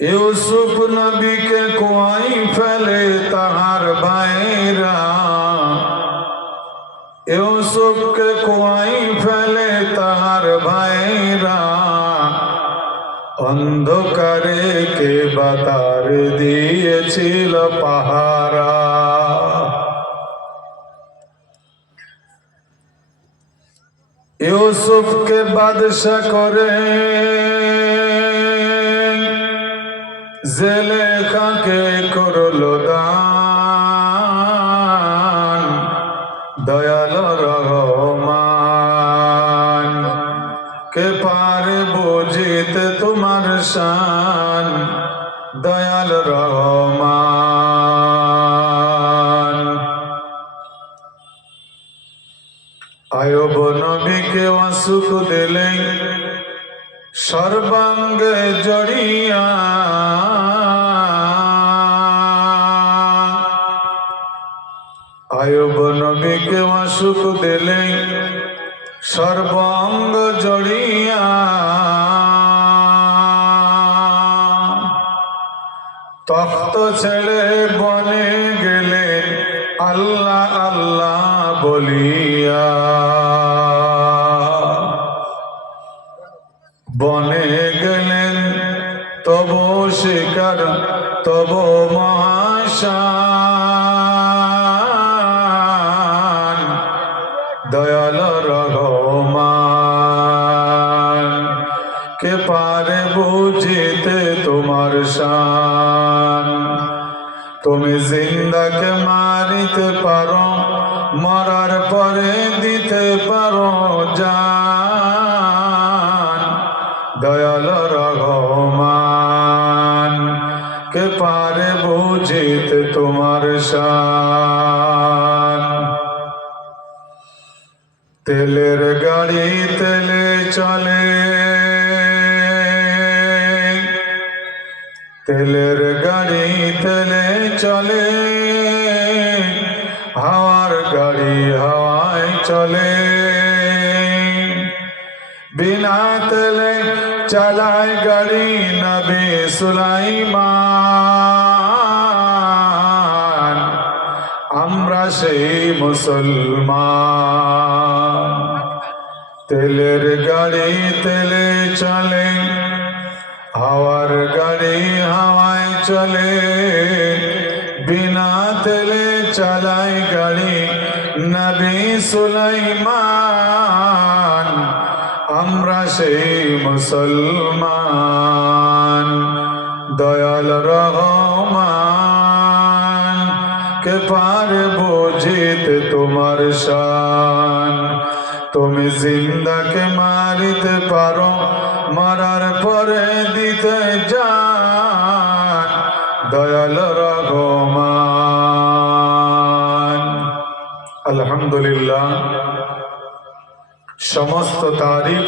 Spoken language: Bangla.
ইউসুফ নবীকে কুয়াই ফেলে তাহার ভাইরা ইউসুফকে কুয়াই ফেলে তাহার ভাইরা অন্ধকারে কে বাতার দিয়েছিল পাহারা ইউসুফকে বাদশা করে। জেলেখাকে করল দান, দয়াল রহমান। কে পারে বুঝিতে তোমার শান, দয়াল রহমান। আয়ব নবীকে অসুখ দিলেন। সর্বাঙ্গে জড়িয়া। আয়ব নবীকে অসুখ দিলেন। সর্বাঙ্গ জড়িয়া। তখ্ত ছেড়ে বনে গেলেন আল্লাহ আল্লাহ বলিয়া। বনে গেলেন, তব শিকার, তব মহাশান। দয়াল রহমান, কে পারে বুঝিতে তোমার শান? তুমি জিন্দাকে মারিতে পারো, মরার পরে দিতে পারো। পারে বুঝিতে তোমার শান। তেলের গাড়ি তেলে চলে। তেলের গাড়ি তেলে চলে। হাওয়ার গাড়ি হাওয়ায় চলে। বিনা তেলে চালায় গাড়ি নবী সুলাইমান। আমরা সেই মুসলমান। তেলের গাড়ি তেলে চলে, হাওয়ার গাড়ি হাওয়ায় চলে। বিনা তেলে চালায় গাড়ি নবী সুলাইমান। সেই মুসলমান, দয়াল রহমান, কে পার বুঝিতে তোমার শান? তুমি জিন্দাকে মারিতে পারো, মারার পরে দিতে যান, দয়াল রহমান। আলহামদুলিল্লাহ, সমস্ত তারিফ